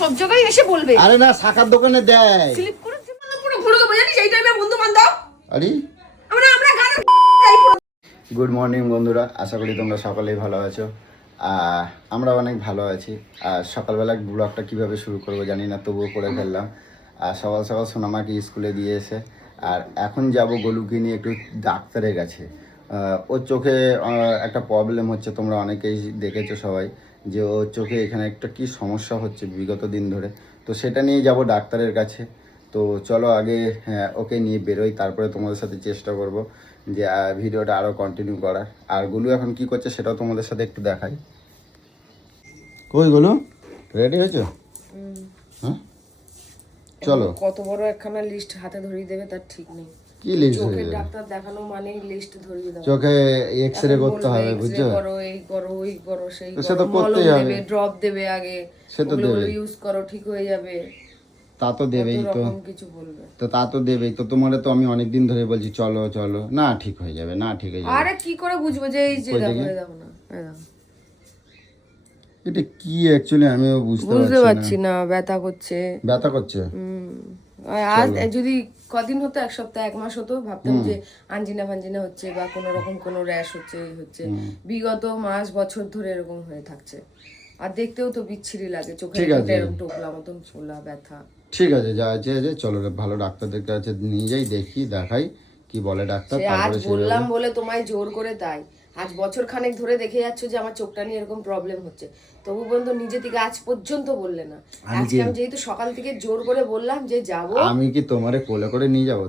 সব জায়গায় এসে বলবে। আরে না, শাখার দোকানে দেয়। স্লিপ করে পুরো ঘুরে দেবো জানিস এই টাইমে বন্ধু বান্ধব। আরে আমরা গান গুড মর্নিং বন্ধুরা, আশা করি তোমরা সকলেই ভালো আছো। আমরা অনেক ভালো আছি। আর সকালবেলা ব্লগটা কীভাবে শুরু করবো জানি না, তবুও করে ফেললাম। আর সকাল সকাল সোনামাকে স্কুলে দিয়ে এসে আর এখন যাব গলুকে নিয়ে একটু ডাক্তারের কাছে। ওর চোখে একটা প্রবলেম হচ্ছে, তোমরা অনেকেই দেখেছো সবাই, যে ওর চোখে এখানে একটা কি সমস্যা হচ্ছে বিগত দিন ধরে। তো সেটা নিয়ে যাব ডাক্তারের কাছে। তো চলো আগে ওকে নিয়ে বেরোই, তারপরে তোমাদের সাথে চেষ্টা করব যে ভিডিওটা আরও কন্টিনিউ করার। আর গুলু এখন কি করছে সেটাও তোমাদের সাথে একটু দেখাই। কই গুলু, রেডি হয়েছো? হ্যাঁ চলো। কত বড় একখানা লিস্ট হাতে ধরিয়ে দেবে তার ঠিক নেই। কি লিস্ট? চোখের ডাক্তার দেখানো মানে লিস্ট ধরিয়ে দাও। চোখে এক্সরে করতে হবে, বুঝছো? করো, এই করো, ওই করো, সেই সে তো করতেই হবে, ড্রপ দেবে আগে, সে তো দেবে, ইউজ করো ঠিক হয়ে যাবে। তা তো দেবেই তো, কিছু বলবে তো তা তো দেবেই তো। তোমারে তো আমি অনেকদিন ধরে বলছি চলো চলো, না ঠিক হয়ে যাবে, না ঠিক হয়ে যাবে। আরে কি করে বুঝবো যে এই যে দেখো না, এটা কি অ্যাকচুয়ালি আমিও বুঝতে পারছি না। ব্যথা করছে, ব্যথা করছে। আজ যদি কদিন হতো, এক সপ্তাহ এক মাস হতো, ভাবতাম যে আঞ্জিনা ফাঞ্জিনা হচ্ছে বা কোনো রকম কোনো র্যাশ হচ্ছে। বিগত মাস বছর ধরে এরকম হয়ে থাকছে। আর দেখতেও তো বিচ্ছিরি লাগে, চোখে এরকম টোপলা মতন ফোলা ব্যথা। ঠিক আছে, যা আছে চলো ভালো ডাক্তারদের কাছে নিয়ে যাই, দেখাই কি বলে ডাক্তার। আজ বললাম বলে তোমায় জোর করে তাই। আজ বছর খানেক ধরে দেখে যাচ্ছ যে আমার চোখটা নিয়ে এরকম প্রবলেম হচ্ছে, তবু বন্ধু নিজে থেকে আজ পর্যন্ত বললে না। আজকে আমি যেহেতু সকাল থেকে জোর করে বললাম যে যাব, আমি কি তোমারে কোলে করে নিয়ে যাব?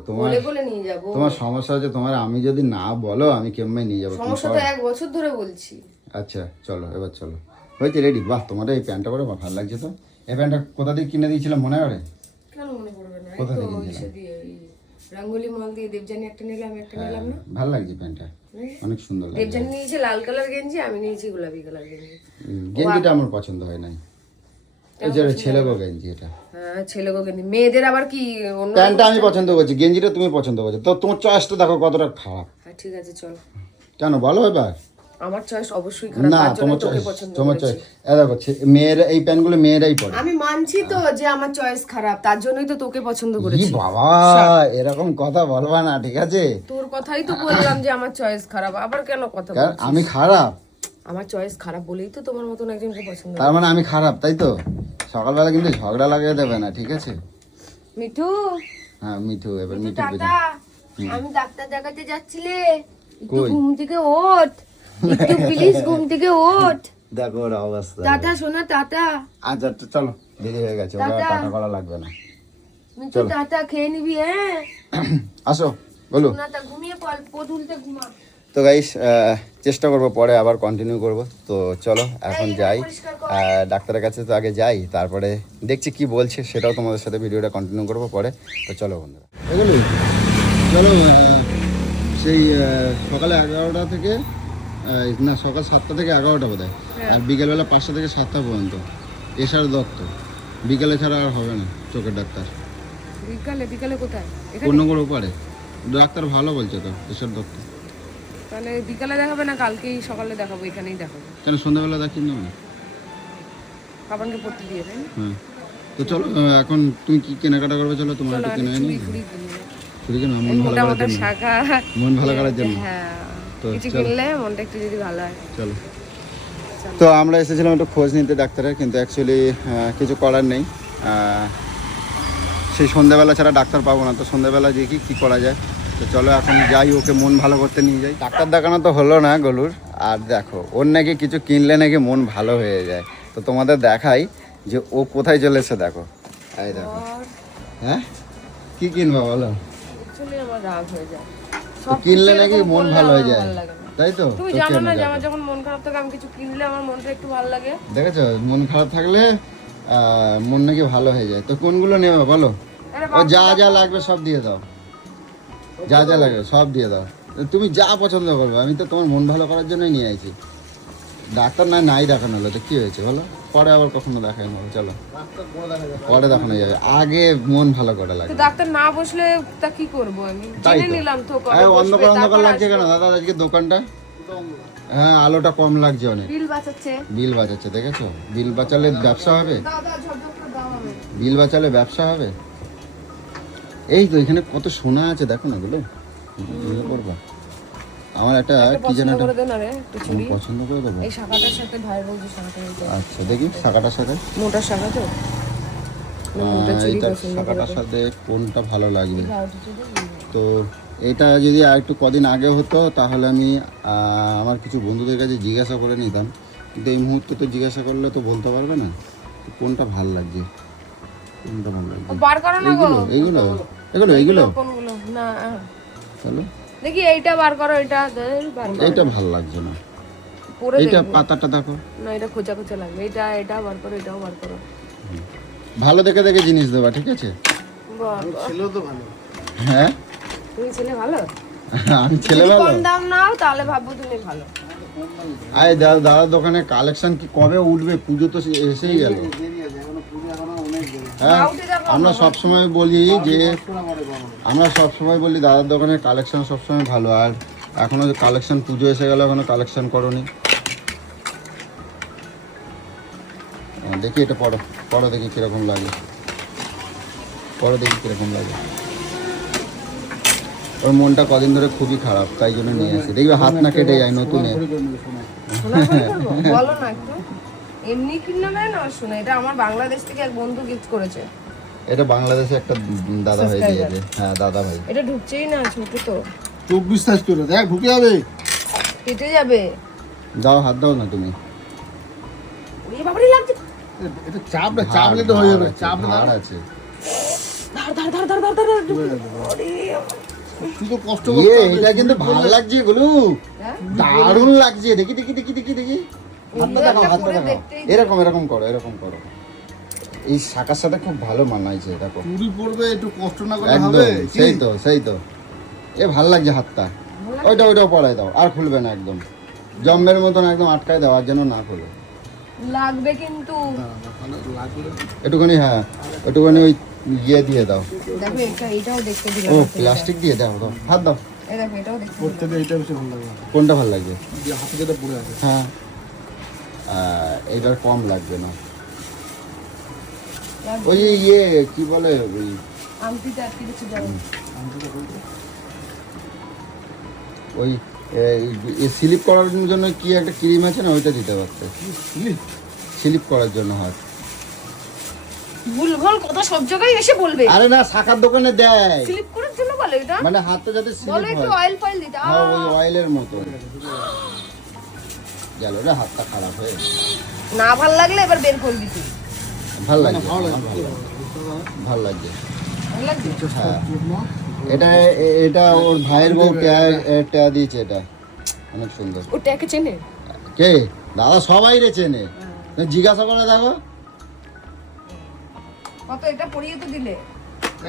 কোলে নিয়ে যাব? তোমার সমস্যা হচ্ছে তোমার, আমি যদি না বলো আমি কেমনে নিয়ে যাব? সমস্যা তো এক বছর ধরে বলছি। আচ্ছা চলো, এবার চলো। হয়েছে রেডি? বাহ, তোমার এই প্যান্টটা পরে ভালো লাগছে তো। এই প্যান্টটা কোথা দিয়ে কিনে দিয়েছিলাম মনে করে? কেন মনে পড়বে না? কোথা থেকে কিনেছিলাম? রঙ্গোলি মল দিয়ে দেবজানি একটা নিলাম, একটা নিলাম না? ভালো লাগছে প্যান্টটা, অনেক সুন্দর লাগছে। দেবজানি নিয়েছে লাল কালার গেঞ্জি, আমি নিয়েছি গোলাপি কালার গেঞ্জি। গেঞ্জিটা আমার পছন্দ হয় নাই, এই যে ছেলেগো গেঞ্জি এটা। হ্যাঁ ছেলেগো গেঞ্জি, মেয়েদের আবার কি অন্য? প্যান্টটা আমি পছন্দ করছি, গেঞ্জিটা তুমি পছন্দ করছো, তো তোমার চয়েসটা দেখো কতটা খারাপ। হ্যাঁ ঠিক আছে চলো। কেন বলো এবার? আমার চয়েস অবশ্যই খারাপ, না তার জন্য তোমার তোকে চয়েস, পছন্দ তোমার করেছি। চয়েস দেখো, মেয়েরা এই প্যান্টগুলো মেয়েরাই পরে। আমি মানছি তো যে আমার চয়েস খারাপ, তার জন্যই তো তোকে পছন্দ কি করেছি। বাবা, এরকম কথা বলবা না, ঠিক আছে? তোর কথাই তো বললাম যে আমার চয়েস খারাপ, আবার কেন কথা বলছিস? আমি খারাপ? আমার চয়েস খারাপ বলেই তো তোমার মতন একজনকে পছন্দ। তার মানে আমি খারাপ, তাই তো? সকালবেলা কিন্তু ঝগড়া লাগিয়ে দেবে না, ঠিক আছে? মিঠু, হ্যাঁ মিঠু, এবার মিঠু টাটা, আমি ডাক্তার দেখাতে যাচ্ছিলে, একটু ঘুম থেকে ওঠ, একটু প্লিজ ঘুম থেকে ওঠ। দেখো ওর অবস্থা। টাটা সোনা, টাটা। আচ্ছা চলো, দেরি হয়ে গেছে, টাটা করা লাগবে না। মিঠু টাটা, খেয়ে নিবি? হ্যাঁ আসো বলো। সোনাটা ঘুমিয়ে পড়, পটুলতে ঘুমা। তো গাইস, চেষ্টা করবো পরে আবার কন্টিনিউ করব। তো চলো এখন যাই, ডাক্তারের কাছে তো আগে যাই, তারপরে দেখছি কি বলছে, সেটাও তোমাদের সাথে ভিডিওটা কন্টিনিউ করবো পরে। তো চলো বন্ধুরা, এগুলো চলো। সেই সকালে 11টা থেকে না, সকাল 7টা থেকে 11টা বোধ হয়, আর বিকেলবেলা 5টা থেকে 7টা পর্যন্ত এশার দত্ত। বিকেলে ছাড়া আর হবে না চোখের ডাক্তার। বিকালে কোথায়? পূর্ণগড় ওপারে ডাক্তার ভালো বলছে তো, এশার দত্ত। তাহলে বিকালে দেখাবে না, কালকেই সকালে দেখাবো, এখানেই দেখাবো। কেন সন্ধ্যাবেলা দেখিস না? কাবানকে পড়তে দিয়ে দেন। হ্যাঁ তো চলো, এখন তুমি কি কেনাকাটা করবে? চলো তোমার একটু কিনে আনি। চুরি কিনা মন ভালো করার জন্য, মন ভালো করার জন্য। হ্যাঁ তো কিছু কিনলে মনটা একটু যদি ভালো হয়। চলো। তো আমরা এসেছিলাম একটু খোঁজ নিতে ডাক্তারের, কিন্তু অ্যাকচুয়ালি কিছু করার নেই। সেই সন্ধ্যাবেলা ছাড়া ডাক্তার পাবো না, তো সন্ধ্যাবেলা দেখি কি করা যায়। তো চলো এখন যাই, ওকে মন ভালো করতে নিয়ে যাই। ডাক্তার দেখানো তো হলো না গলুর, আর দেখো ওর নাকি কিছু কিনলে নাকি মন ভালো হয়ে যায়। তো তোমাদের দেখাই যে ও কোথায় চলে এসে, দেখো এই দেখো। হ্যাঁ কি কিনবা বলো? আমার রাগ হয়ে যায়, কিনলে নাকি মন ভালো হয়ে যায়, তাই তো? তুমি জানো না যে আমার যখন মন খারাপ থাকে আমি কিছু কিনলে আমার মনটা একটু ভালো লাগে। দেখেছো, মন খারাপ থাকলে মন নাকি ভালো হয়ে যায়। তো কোনগুলো নেবে বলো? ও যা যা লাগবে সব দিয়ে দাও, যা যা লাগবে সব দিয়ে দাও, তুমি যা পছন্দ করবে। আমি তো তোমার মন ভালো করার জন্যই নিয়ে আইছি। ডাক্তার নাই দেখানো হলো তো কি হয়েছে বলো, পরে আবার কখনো দেখাই নেবো। চলো পরে দেখানো যাবে, আগে মন ভালো করে লাগে। ডাক্তার না বসলে তা কি করবো? আমি জেনে নিলাম তো। অন্ধকার অন্ধকার লাগছে কেন দাদা আজকে দোকানটা? হ্যাঁ আলোটা কম লাগছে অনেক। বিল বাঁচাচ্ছে, বিল বাঁচাচ্ছে, দেখেছো? বিল বাঁচালে ব্যবসা হবে। বিল বাঁচালে ব্যবসা হবে। এই তো এখানে কত সোনা আছে দেখো না গুলো, বিয়ে করবা। আমার একটা কি যেন পছন্দ করে দেন আরে একটু চুড়ি পছন্দ করে দেবো। এই শাখাটার সাথে ভাইয়ের বউ যে শাখাটা রয়েছে, আচ্ছা দেখি শাখাটার সাথে, মোটা শাখা তো, মোটা চুড়ি এইটা পছন্দ করে শাখাটার দেন। সাথে কোনটা ভালো লাগবে? ভাড়াটা চুড়ি তো এটা যদি আর একটু কদিন আগে হতো তাহলে আমি আমার কিছু বন্ধুদের কাছে জিজ্ঞাসা করে নিতাম, কিন্তু এই মুহূর্তে তো জিজ্ঞাসা করলে তো বলতে পারবে না তো কোনটা ভালো লাগছে, কোনটা ভালো লাগছে। বার করো না গো। এইগুলো এইগুলো এইগুলো কোনগুলো না চলো দেখি এইটা বার করো, এটা বার করো। এইটা ভালো লাগছে না, পরে এইটা দেখবো। পাতাটা দেখো, না এটা খোঁচা খোঁচা লাগবে, এটা বার করো, এটাও বার করো। ভালো দেখে দেখে জিনিস দেবা, ঠিক আছে? বাহ, ছেলেও তো ভালো। হ্যাঁ তুমি ছেলে ভালো, আমি ছেলে যদি ভালো। কম দাম নাও তাহলে ভাববো তুমি ভালো। আরে দাদার দোকানে কালেকশন কি কবে উঠবে? পুজো তো এসেই গেল। দেরি আছে, এখনো পুজো এখনো অনেক দেরি। হ্যাঁ উঠে যাবো আমরা সবসময় বলি যে শোনা পড়ে বাবা। আমরা সবসময় বলি দাদার দোকানের কালেকশন সবসময় ভালো, আর এখনো কালেকশন পুজো এসে গেল এখনো কালেকশন করনি। দেখি এটা পড়ো, পড়ো দেখি কিরকম লাগে, পড়ো দেখি কিরকম লাগে। ওর মনটা কদিন ধরে খুবই খারাপ, তাই জন্য নিয়ে আসি। দেখবে হাত না কেটে যায় নতুনে। পরে করে নেবে, শোনা। শোনা করে করবো? বলো না একটু, এমনি কিনা নেয় না শোনা, এটা আমার বাংলাদেশ থেকে এক বন্ধু গিফট করেছে। এটা বাংলাদেশে একটা দাদা ভাই দিয়েছে। হ্যাঁ দাদা ভাই। এটা ঢুকছেই না, ছোট তো 24 সাইজ করে দেখ, ঢুকে যাবে। কেটে যাবে। দাও হাত দাও না তুমি। ওরে বাবারে লাগছে। এটা চাপলে চাপলে তো হয়ে যাবে, চাপলে ধার আছে। ধার ধার ধার ধার ধার ধার ধার। ওরে তুই তো কষ্ট ইয়ে করতে হবে। এটা কিন্তু ভালো লাগছে এগুলো, হ্যাঁ? দারুণ লাগছে। দেখি দেখি দেখি দেখি দেখি হাতটা দেখাও, একটা হাতটা পরে দেখাও। দেখতেই এরকম এরকম করো, এরকম করো। এই শাখার সাথে খুব ভালো মানাইছে দেখো, চুরি পড়বে, একটু কষ্ট না করলে একদম। হবে। সেই তো সেই তো, এ ভালো লাগছে হাতটা। ওইটাও পরাই দাও, আর খুলবে না একদম, জম্মের মতন একদম আটকায় দাও, আর যেন না খোলে। লাগবে কিন্তু। লাগলে একটুখানি, হ্যাঁ একটুখানি ওই ইয়ে দিয়ে দাও। দেখো এটাও দেখতে দিলাম। ও প্লাস্টিক দিয়ে দাও, দাও হাত দাও। এই দেখো এটাও দেখতে করতে গেলে এটা বেশি ভালো লাগবে। কোনটা ভালো লাগবে? যে হাতে যেটা পড়ে আছে। হ্যাঁ এইটার কম লাগবে না। লাগবে। ওই যে ইয়ে কি বলে ওই আংটিটা আটকে কিছু যাবে। ওই স্লিপ করার জন্য কি একটা ক্রিম আছে না, ওইটা দিতে পারতে, স্লিপ করার জন্য হাত। ভুলভাল কথা সব জায়গায় এসে বলবে। আরে না, শাখার দোকানে দেয়, স্লিপ করার জন্য বলে এটা, মানে হাতটা যাতে বলে স্লিপ একটু হয়। অয়েল ফয়েল দিতে। হ্যাঁ ওই অয়েলের মতো। গেল রে, হাতটা খারাপ হয়ে। না ভাল লাগলে এবার বের করবি তুই। ভাল লাগছে, ভালো আমার লাগবে। ভাল লাগছে। ভালো লাগছে? হ্যাঁ এটা এটা ওর ভাইয়ের বউ টেয়া দিয়েছে, এটা অনেক সুন্দর। ও ট্যাকে চেনে? কে? দাদা সবাই রে চেনে, জিজ্ঞাসা করে দেখো। কত এটা পরিয়ে তো দিলে?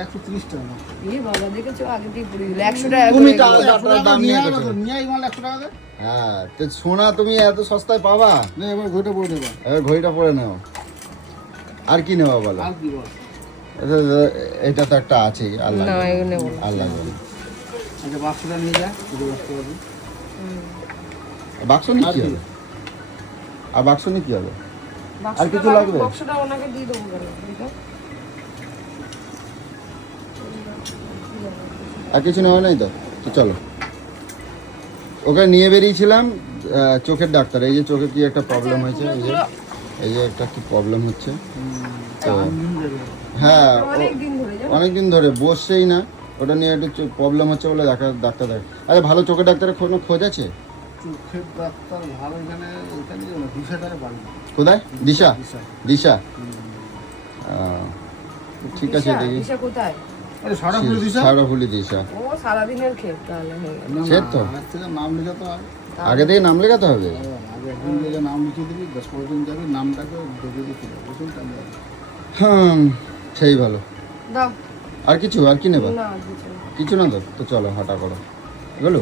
130 টাকা না। এই বাবা দেখেছো, আগে দিয়ে পরিয়ে দিলে 100 টাকা তুমি করে তাও এগুলো। 100 টাকা দাম নিয়ে নিয়ে আয় না গেছো। তো, নিয়ে আয় মাল 100 টাকা দে। হ্যাঁ তো সোনা তুমি এত সস্তায় পাবা? নে এবার ঘুরে পড়ে নেবা। এবার ঘড়িটা পরে নাও। আর কি নেওয়া বলো? আর কি বল? এটা তো একটা আছেই, আর না লাগবে এগুলো নেবো না। আর লাগবে না। আচ্ছা বাক্সটা নিয়ে যা, পুরো বাক্সটা পাবি। বাক্স নিয়ে আর কি কি? হবে? আর বাক্স নিয়ে কি হবে? বাক্সটা আর কিছু লাগবে? বাক্সটা ওনাকে দিয়ে দেবো কেন? ঠিক আছে? আর কিছু নেওয়া নাই তো? তো চলো। ওকে নিয়ে বেরিয়েছিলাম চোখের ডাক্তার। এই যে চোখে কি একটা প্রবলেম হয়েছে, এই যে একটা কি প্রবলেম হচ্ছে তো। হ্যাঁ অনেক দিন ধরে জানো? অনেকদিন ধরে বসছেই না, ওটা নিয়ে একটু প্রবলেম হচ্ছে বলে ডাক্তার দেখ। আরে ভালো চোখের ডাক্তারের কোনো খোঁজ আছে? চোখের ডাক্তার ভালো এখানে, এখানে 200 টাকা বাড়ি। কোথায়? দিশা? দিশা। দিশা ঠিক আছে দিশা? দেখি। দিশা কোথায়? আরে সারা পুরো দিশা। সারাফুলি দিশা। ও সারাদিনের খেপ তাহলে হয়ে গেল। না, সে না, তো। আজ থেকে নাম লেখাতে হবে। আগে থেকে নাম লেখাতে হবে? আগে একদিন গেলে নাম লিখিয়ে দিবি, 10-15 দিন যাবি, নামটাকে দেখে দিয়ে ফিরে বুঝুন টাইম যাবে। হুম সেই ভালো। দাও। আর কিছু? আর কি নেবা? না কিছু না। কিছু না তো? তো চলো হাঁটা করো। এগুলো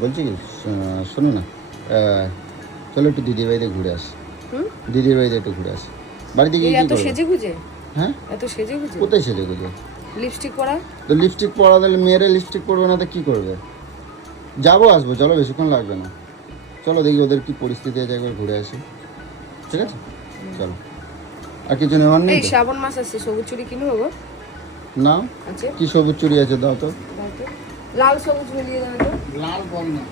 বলছি কি, শোনো না, চলো একটু দিদির বাড়িতে ঘুরে আসি। হুম? দিদির বাড়িতে একটু ঘুরে আসি। বাড়িতে গিয়ে এই কি এত করবো? সেজে গুজে? হ্যাঁ এত সেজে গুজে? কোথায় সেজে গুজে? লিপস্টিক পরা? তো লিপস্টিক পরা দিলে মেয়েরা লিপস্টিক পরবে না তো কী করবে? যাবো আসবো, চলো বেশিক্ষণ লাগবে না। চলো দেখি ওদের কি পরিস্থিতি আছে, একবার ঘুরে আসি। ঠিক আছে চলো। আর কিছু নেওয়ার নেই এই তো? শ্রাবণ মাস আসছে, সবুজ চুড়ি কিনবো গো। না আছে, কি সবুজ চুড়ি আছে দাও তো। দাও তো। লাল সবুজ মিলিয়ে দাও তো। লাল বল না,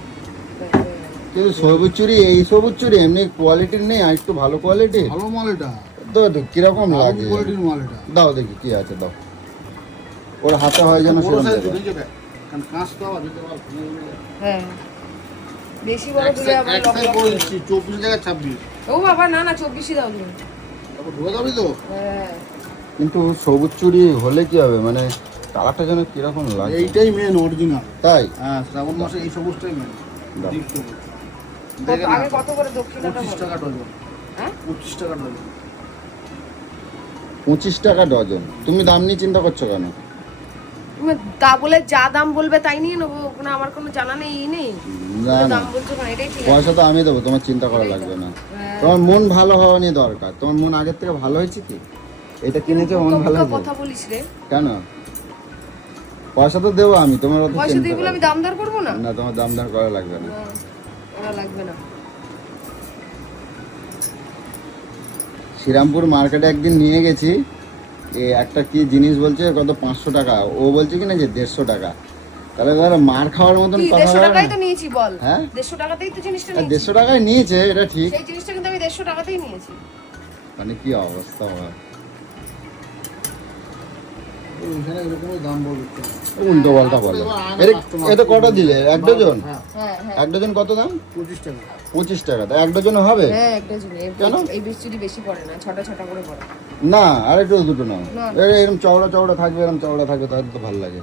কিন্তু সবুজ চুড়ি এই সবুজ চুড়ি এমনি কোয়ালিটির নেই, আর একটু ভালো কোয়ালিটি ভালো মাল এটা, তো কিরকম লাগে কোয়ালিটির মাল এটা। দাও দেখি কি আছে দাও, ওর হাতে হয় যেন বড় সেরকম সাইজ দেবে। ঢুকে যায়, কারণ কাঁচ তো আবার দিতে পারবো না। হ্যাঁ, বেশি বড় দিলে আবার এক লক সাইজ লক করে করবে। দিচ্ছি 24 জায়গায় 26, ও বাবা, না না 24ই দাও তুমি। তারপর ঢুকে যাবি তো। হ্যাঁ, কিন্তু সবুজ চুড়ি হলে কি হবে, মানে কালারটা যেন কিরকম লাগে। এইটাই মেন অরিজিনাল। তাই হ্যাঁ, শ্রাবণ মাসে এই সবুজটাই মেন। দাও। ডিপ সবুজ। কত আগে কত করে দক্ষিণাটা 25 বলো? টাকা ডজন। হ্যাঁ, 25 টাকা ডজন। 25 টাকা ডজন, তুমি দাম নিয়ে চিন্তা করছো কেন? তুমি তা বলে যা দাম বলবে তাই নিয়ে নেবো, ওখানে আমার কোনো জানা নেই ই নেই। না না, দাম বলছো না, এটাই ঠিক আছে। পয়সা তো আমি দেবো, তোমার চিন্তা করা লাগবে না। হ্যাঁ। তোমার মন ভালো হওয়া নিয়ে দরকার, তোমার মন আগের থেকে ভালো হয়েছে কি? এটা কিনেছো মন ভালো মুখে হয়েছে কথা বলিস রে। কেন? পয়সা তো দেবো আমি, তোমার অত পয়সা চিন্তা দিয়ে বলে করো আমি দাম দর করবো না। না, তোমার দাম দর করা লাগবে না। না, ওরা লাগবে না। শ্রীরামপুর মার্কেটে একদিন নিয়ে গেছি, একটা কি জিনিস বলছে কত 500 টাকা, ও বলছে কি না যে 150 টাকা, তাহলে ধরো মার খাওয়ার মতন কি কথা 150 হবে টাকাই না? তো নিয়েছি বল। হ্যাঁ? 150 টাকাতেই তো জিনিসটা আর নিয়েছি। 150 টাকায় নিয়েছে এটা ঠিক, সেই জিনিসটা কিন্তু আমি 150 টাকাতেই নিয়েছি। মানে কি অবস্থা হয়। ওইখানে এরকমই দাম বলছে। উল্টো পাল্টা বলে। এটা কটা দিলে, এক ডজন? হ্যাঁ, হ্যাঁ হ্যাঁ এক ডজন কত দাম? 25 টাকা। 25 টাকা, তা এক ডজন হবে? হ্যাঁ, একটা জুনি। কেন? এই বৃষ্টি বেশি পড়ে না, ছটা ছটা করে পড়ে। না আর একটু দুটো নাও, না। এরকম চওড়া চওড়া থাকবে, এরকম চওড়া থাকবে তাহলে তো ভালো লাগে।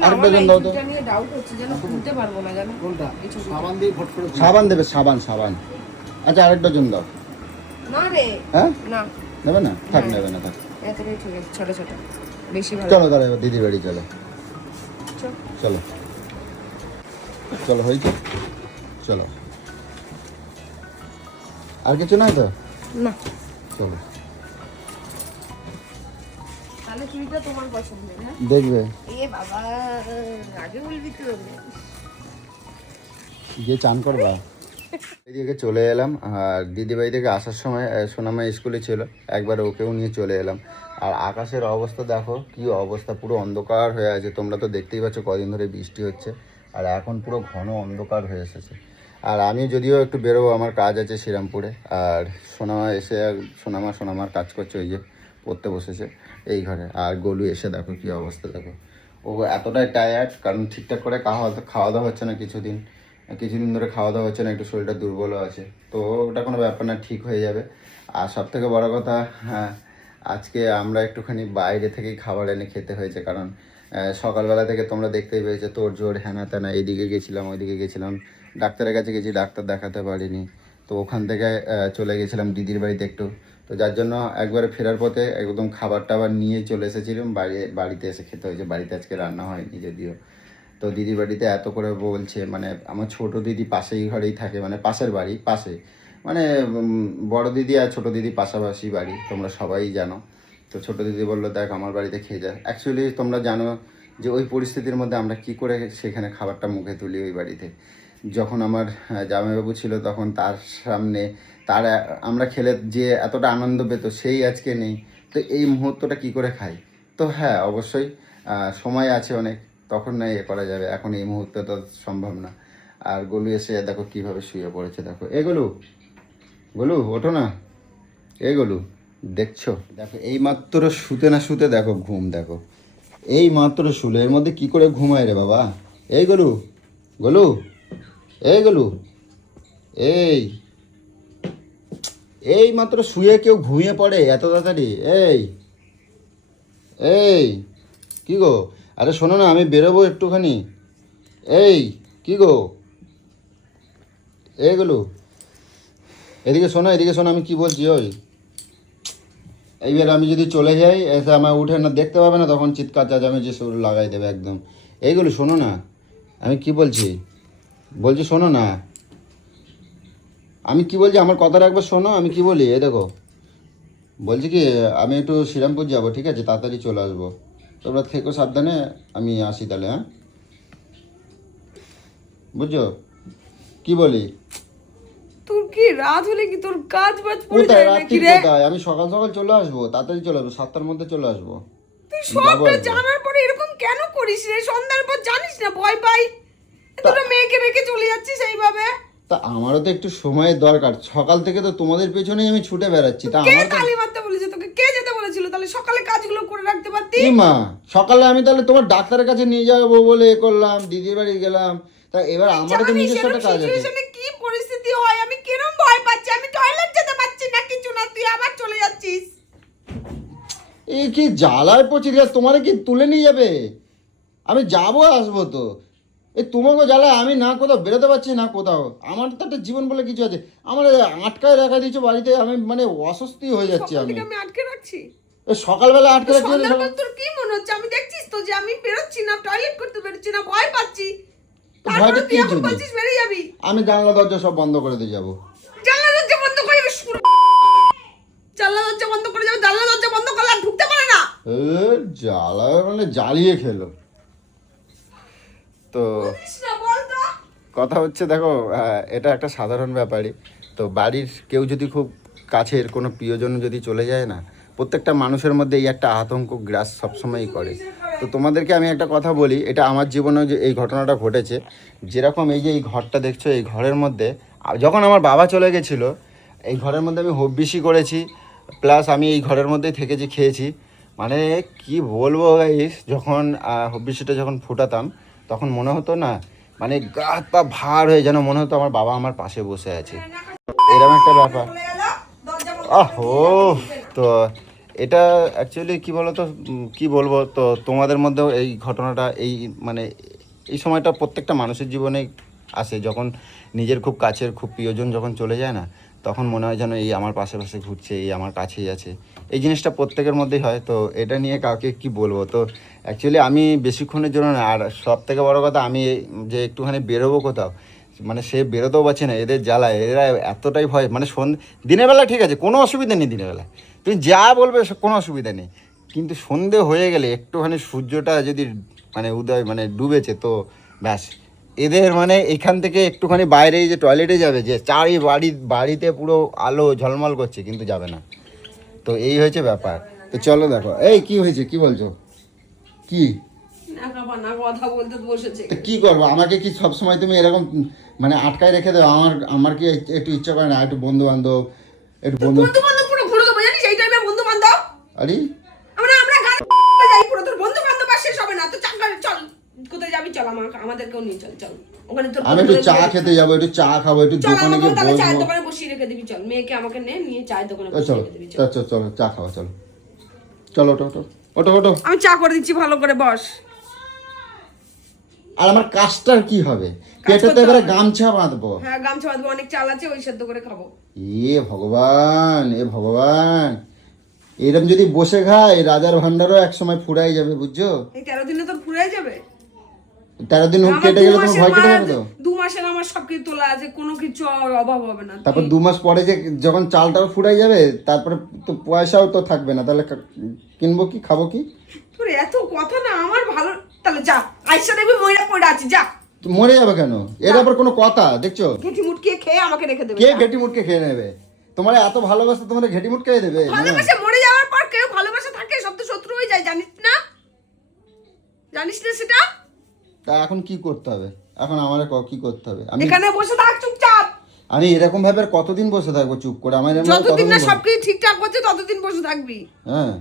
না, আরেকটা আমার না জন এই দাও তো। চুলটা নিয়ে ডাউট হচ্ছে, যেন খুলতে পারবো না জানো। কোনটা? এই ছবিটা। সাবান দিয়ে ফট করে দিই। সাবান দেবে, সাবান সাবান। আচ্ছা আরেক ডজন দাও। না রে, হ্যাঁ না, নেবে না, থাক হ্যাঁ। নেবে না থাক। এতটাই ঠিক আছে, ছোট ছোট বেশি ভালো। চলো তাহলে এবার দিদি বাড়ি চলো, চল। চলো চলো হয়েছে, চলো। আর কিছু নাই তো? না, চলো তাহলে চুড়িটা তোমার পছন্দের। হ্যাঁ, দেখবে, এ বাবা, আগে বলবি তো। গিয়ে চান করবা। এদিকে চলে এলাম, আর দিদি বাড়ি থেকে আসার সময় সোনামা স্কুলে ছিল, একবার ওকেও নিয়ে চলে এলাম। আর আকাশের অবস্থা দেখো কি অবস্থা, পুরো অন্ধকার হয়ে আছে, তোমরা তো দেখতেই পাচ্ছ কদিন ধরে বৃষ্টি হচ্ছে, আর এখন পুরো ঘন অন্ধকার হয়ে এসেছে। আর আমি যদিও একটু বেরোবো, আমার কাজ আছে শ্রীরামপুরে, আর সোনামা এসে সোনামার কাজ করছে, ওই যে পড়তে বসেছে এই ঘরে। আর গোলু এসে দেখো কি অবস্থা, দেখো ও এতটাই টায়ার্ড, কারণ ঠিকঠাক করে খাওয়া দাওয়া হচ্ছে না কিছুদিন ধরে খাওয়া দাওয়া হচ্ছে না, একটু শরীরটা দুর্বলও আছে, তো ওটা কোনো ব্যাপার না, ঠিক হয়ে যাবে। আর সব থেকে বড় কথা, হ্যাঁ, আজকে আমরা একটুখানি বাইরে থেকেই খাবার এনে খেতে হয়েছে, কারণ সকালবেলা থেকে তোমরা দেখতেই পেয়েছো তোর জোর হ্যানা ত্যানা, এইদিকে গেছিলাম ওইদিকে গেছিলাম, ডাক্তারের কাছে গেছি, ডাক্তার দেখাতে পারিনি, তো ওখান থেকে চলে গেছিলাম দিদির বাড়িতে একটু, তো যার জন্য একবারে ফেরার পথে একদম খাবার টাবার নিয়ে চলে এসেছিলাম, বাড়িতে এসে খেতে হয়েছে। বাড়িতে আজকে রান্না হয়নি যদিও, তো দিদি বাড়িতে এত করে বলছে, মানে আমার ছোট দিদি পাশেই ঘরেই থাকে, মানে পাশের বাড়ি পাশে, মানে বড় দিদি আর ছোট দিদি পাশাপাশি বাড়ি, তোমরা সবাই জানো। তো ছোট দিদি বললো দেখ আমার বাড়িতে খেয়ে যা। অ্যাকচুয়ালি তোমরা জানো যে ওই পরিস্থিতির মধ্যে আমরা কি করে সেখানে খাবারটা মুখে তুলি ওই বাড়িতে। যখন আমার জামাইবাবু ছিল তখন তার সামনে আমরা খেলে যে এতটা আনন্দ পেত সেই আজকে নেই, তো এই মুহূর্তটা কি করে খাই। তো হ্যাঁ অবশ্যই সময় আছে অনেক, তখন না ইয়ে করা যাবে, এখন এই মুহূর্তে তো সম্ভব না। আর গোলু এসে দেখো কিভাবে শুয়ে পড়েছে, দেখো এ গোলু ওঠো না, এ গোলু দেখছো, দেখো এই মাত্র শুতে না শুতে দেখো ঘুম, দেখো এই মাত্র শুলে, এর মধ্যে কি করে ঘুমায় রে বাবা। এই গোলু এই গোলু, এই মাত্র শুয়ে কেউ ঘুমিয়ে পড়ে এত তাড়াতাড়ি? এই কি গো, আরে শোনো না, আমি বেরোবো একটুখানি। এই কি গো, এইগুলো এদিকে শোনো আমি কি বলছি। এইবার আমি যদি চলে যাই, এসে আমার উঠে না দেখতে পাবে না, তখন চিৎকার চেঁচামেচি শুরু লাগাই দেবে একদম। এইগুলো শোনো না, আমি কি বলছি শোনো না, আমি কি বলছি, আমার কথাটা একবার শোনো, আমি কি বলি। এই দেখো বলছি কি, আমি একটু শ্রীরামপুর যাবো, ঠিক আছে, তাড়াতাড়ি চলে আসবো, তোমরা থেকো সাবধানে, আমি আসি তাহলে। হ্যাঁ বুঝছো কি বলি, তোর কি রাত হলে কি তোর কাজ বাজ পড়ে কোথায় যায় রাত্রি নাকি রে? কোথায়? আমি সকাল সকাল চলে আসবো, তাড়াতাড়ি চলে আসবো, 7টার মধ্যে চলে আসবো। তুই যাবো সবটা একবার। জানার পরে এরকম কেন করিস রে? সন্ধ্যার পর জানিস না ভয় পাই, দুটো মেয়েকে রেখে চলে যাচ্ছিস এইভাবে। তা আমারও তো একটু সময়ের দরকার, সকাল থেকে তো তোমাদের পেছনেই আমি ছুটে বেড়াচ্ছি। তা কে আমার তো তালি মারতে বলেছে তোকে? কে যেতে বলেছিল? তাহলে সকালে কাজগুলো করে রাখতে পারতি। কি মা, সকালে আমি তাহলে তোমার ডাক্তারের কাছে নিয়ে যাবো বলে এ করলাম, দিদির বাড়ি গেলাম। তা এবার আমারও তো জানিস নিজস্ব একটা এরকম কাজ আছে। সিচুয়েশনে কি পরিস্থিতি হয়, আমি কিরম ভয় পাচ্ছি, আমি টয়লেট যেতে পারছি না, কিছু না, তুই আবার চলে যাচ্ছিস। এই কি জ্বালায় পচি গেছে, তোমার কি তুলে নিয়ে যাবে? আমি যাবো আসবো তো, এই তোমাকে জ্বালায় আমি না কোথাও বেরোতে পারছি না কোথাও। আমার তো একটা জীবন বলে কিছু আছে, আমার আটকায় রাখা দিয়েছো বাড়িতে, আমি মানে অস্বস্তি হয়ে যাচ্ছি। সকাল আমি থেকে আমি আটকে রাখছি। এই সকালবেলা আটকে রাখছি। সন্ধ্যাবেলা তোর কি মনে হচ্ছে? আমি দেখছিস তো যে আমি বেরোচ্ছি না, টয়লেট করতে বেরোচ্ছি না, ভয় পাচ্ছি। তারপরে ভয়টা তুই কি এখন জন্য? বলছিস বেরিয়ে যাবি। আমি জানলা দরজা সব বন্ধ করে দিয়ে যাবো। জানলা দরজা বন্ধ করে যাবে শুরু। জানলা দরজা বন্ধ করে যাবে, জানলা দরজা বন্ধ করলে আর ঢুকতে পারে না। জ্বালা মানে জ্বালিয়ে খেলো তো। বুঝিস না, বল তো। কথা হচ্ছে দেখো, এটা একটা সাধারণ ব্যাপারই। তো বাড়ির কেউ যদি খুব কাছের কোনো প্রিয়জন যদি চলে যায় না, প্রত্যেকটা মানুষের মধ্যে এই একটা আতঙ্ক গ্রাস সবসময়ই করে। তো তোমাদেরকে আমি একটা কথা বলি, এটা আমার জীবনেও যে এই ঘটনাটা ঘটেছে। যেরকম এই যে এই ঘরটা দেখছো, এই ঘরের মধ্যে যখন আমার বাবা চলে গেছিলো, এই ঘরের মধ্যে আমি হব্বিসি করেছি, প্লাস আমি এই ঘরের মধ্যেই থেকেছি, খেয়েছি। মানে কি বলবো গাইস, যখন হব্বিসিটা যখন ফুটাতাম তখন মনে হতো না, মানে গা হাত পা ভার হয়ে যেন মনে হতো আমার বাবা আমার পাশে বসে আছে, এরকম একটা ব্যাপার। আহো, তো এটা অ্যাকচুয়ালি কি বলতো, কি বলবো, তো তোমাদের মধ্যেও এই ঘটনাটা এই মানে এই সময়টা প্রত্যেকটা মানুষের জীবনে আসে, যখন নিজের খুব কাছের খুব প্রিয়জন যখন চলে যায় না, তখন মনে হয় যেন এই আমার পাশে পাশে ঘুরছে, এই আমার কাছেই আছে। এই জিনিসটা প্রত্যেকের মধ্যেই হয়। তো এটা নিয়ে কাউকে কি বলবো। তো অ্যাকচুয়ালি আমি বেশিক্ষণের জন্য না, আর সব থেকে বড় কথা, আমি যে একটুখানি বেরোবো কোথাও, মানে সে বেরোতেও পারছে না, এদের জ্বালায় এরা এতটাই ভয়। মানে দিনের বেলা ঠিক আছে, কোনো অসুবিধা নেই, দিনের বেলা তুমি যা বলবে কোনো অসুবিধা নেই, কিন্তু সন্ধে হয়ে গেলে একটুখানি সূর্যটা যদি মানে উদয় মানে ডুবেছে, তো ব্যাস এদের মানে এখান থেকে একটুখানি বাইরে যে টয়লেটে যাবে, যে বাড়িতে পুরো আলো ঝলমল করছে কিন্তু যাবে না। তো এই হয়েছে ব্যাপার। তো চলো দেখো, এই কি হয়েছে, কি বলছো, কি কথা বলতে বসেছে। তো কি করবো? আমাকে কি সবসময় তুমি এরকম মানে আটকায় রেখে দাও? আমার কি একটু ইচ্ছা করে না একটু বন্ধু বান্ধব, একটু বন্ধু বান্ধব পুরো ঘুরে দেবো, জানিস এই টাইমে বন্ধু বান্ধব। আরে আমরা যাই পুরো, তোর বন্ধু বান্ধব আর শেষ হবে না। তো চল, কোথায় যাবি চল, আমাদেরকেও নিয়ে চল ওখানে তোর। আমি একটু চা খেতে যাবো, একটু চা খাবো, একটু দোকানে গিয়ে তাহলে চায়ের বসবো। দোকানে বসিয়ে রেখে দিবি চল, মেয়েকে আমাকে নিয়ে চায়ের দোকানে চলো বসিয়ে রেখে দিবি চল। চলো চলো চা খাওয়া, চলো চলো, ওটো ওটো ওটো ওটো। আমি চা করে দিচ্ছি, ভালো করে বস। আর আমার কাজটার কি হবে? পেটে তো এবারে গামছা বাঁধবো। হ্যাঁ গামছা বাঁধবো, অনেক চাল আছে, ওই সেদ্ধ করে খাবো। এ ভগবান, এরকম যদি বসে খায় রাজার ভান্ডারও এক সময় ফুরাই যাবে, বুঝছো? এই 13 দিনে তোর ফুরাই যাবে। 13 দিন আমার কেটে গেলে তোমার ভয় কেটে যাবে তো? 2 মাসের আমার সবকিছু তোলা আছে, কোনো কিছু অভাব হবে না। তারপর 2 মাস পরে যে যখন চালটাও ফুরাই যাবে, তারপরে তো পয়সাও তো থাকবে না, তাহলে কিনবো কি, খাবো কি? তোর এত কথা না আমার ভালো। তাহলে যা, আইসা দেখবি ময়রা পড়ে আছে, যা। তো মরে যাবে কেন? এর আবার কোনো কথা দেখছো? ঘেটি মুটকিয়ে খেয়ে আমাকে রেখে দেবে। কে ঘেটি মুটকে খেয়ে নেবে? তোমার এত ভালোবাসা, তোমার ঘেটি মুটকে দেবে? ভালোবাসা মরে যাওয়ার পর কেউ ভালোবাসা থাকে, সব তো শত্রু হয়ে যায়, জানিস না? জানিস না সেটা? তা এখন কি করতে হবে? এখন আমার কি করতে হবে? এখানে বসে থাক চুপচাপ। আমি এরকম ভাবে আর কতদিন বসে থাকবো চুপ করে? আমার এরকম যতদিন না সবকিছু ঠিকঠাক হচ্ছে ততদিন বসে থাকবি। হ্যাঁ,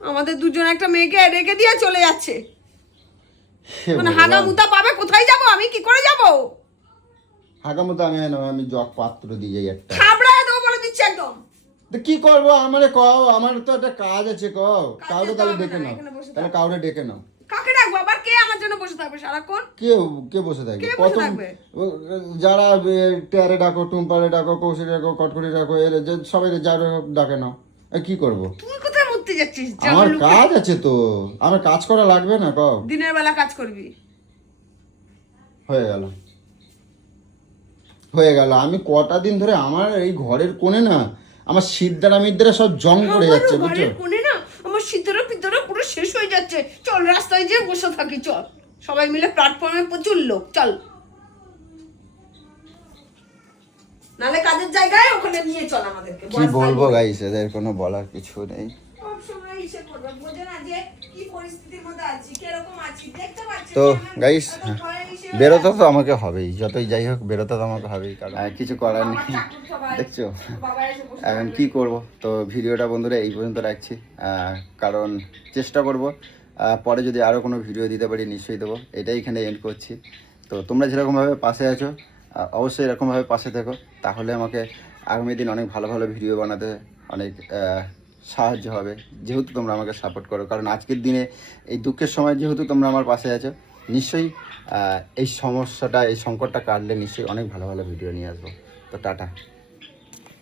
আমাদের দুজন একটা মেয়েকে রেখে দিয়ে চলে যাচ্ছে, হে মানে ভগবান। হাগা মুতা পাবে, কোথায় যাব আমি, কি করে যাব? হাগামতো আমি জগ পাত্র দিয়ে যাই একটা। খাবড়ায় দেবো বলে দিচ্ছি একদম। তো কি করবো? আমারে কও, আমার তো একটা কাজ আছে, কও কাউরে যেতে তাহলে হবে ডেকে না, নাও, এখানে বসে থাক। তাহলে কাউরে ডেকে নাও। কাকে ডাকবো আবার? কে আমার জন্য বসে থাকবে সারাক্ষণ? কে বসে থাকবে? কে বসে প্রথম থাকবে? যারা টেয়ারে ডাকো, টুম্পারে ডাকো, কৌশলে ডাকো, কটকটি ডাকো, এর যে সবাই যারা ডাকে নাও। কি করবো? তুই কোথায় মরতে যাচ্ছিস? আমার কাজ আছে তো, আমার কাজ করা লাগবে না? কও। দিনের বেলা কাজ করবি। হয়ে গেল। আমি কটা দিন ধরে আমার এই ঘরের কোণে না, আমার সিদ্ধারা মিদ্দারা সব জং পড়ে যাচ্ছে, বুঝছো? কোনে না আমার শীতরা পিতরা পুরো শেষ হয়ে যাচ্ছে। চল রাস্তায় যেয়ে বসে থাকি, চল সবাই মিলে, প্ল্যাটফর্মে প্রচুর লোক, চল। নালে কাজের জায়গায় ওখানে নিয়ে চল আমাদেরকে কি বলবো গাইস, এদের কোনো বলার কিছু নেই। সব সময় ইসে করবে, বোঝে না যে কি পরিস্থিতির মধ্যে আছি, কিরকম আছি, দেখতে পাচ্ছি তো যে আমার গাইস এত ঘরে ইসে হয়ে বেরোতে তো আমাকে হবেই, যতই যাই হোক বেরোতে তো আমাকে হবেই, কারণ কিছু করার নেই। দেখছো বাবা এসে বসে এখন কি করব। তো ভিডিওটা বন্ধুরা এই পর্যন্ত রাখছি, কারণ চেষ্টা করব পরে যদি আরও কোনো ভিডিও দিতে পারি নিশ্চয়ই দেবো। এটাই এখানে এন্ড করছি। তো তোমরা যেরকমভাবে পাশে আছো অবশ্যই এরকমভাবে পাশে থেকো, তাহলে আমাকে আগামী দিন অনেক ভালো ভালো ভিডিও বানাতে অনেক সাহায্য হবে, যেহেতু তোমরা আমাকে সাপোর্ট করো। কারণ আজকের দিনে এই দুঃখের সময় যেহেতু তোমরা আমার পাশে আছো, নিশ্চয়ই এই সমস্যাটা, এই সংকটটা কাটলে নিশ্চয়ই অনেক ভালো ভালো ভিডিও নিয়ে আসবো। তো টাটা।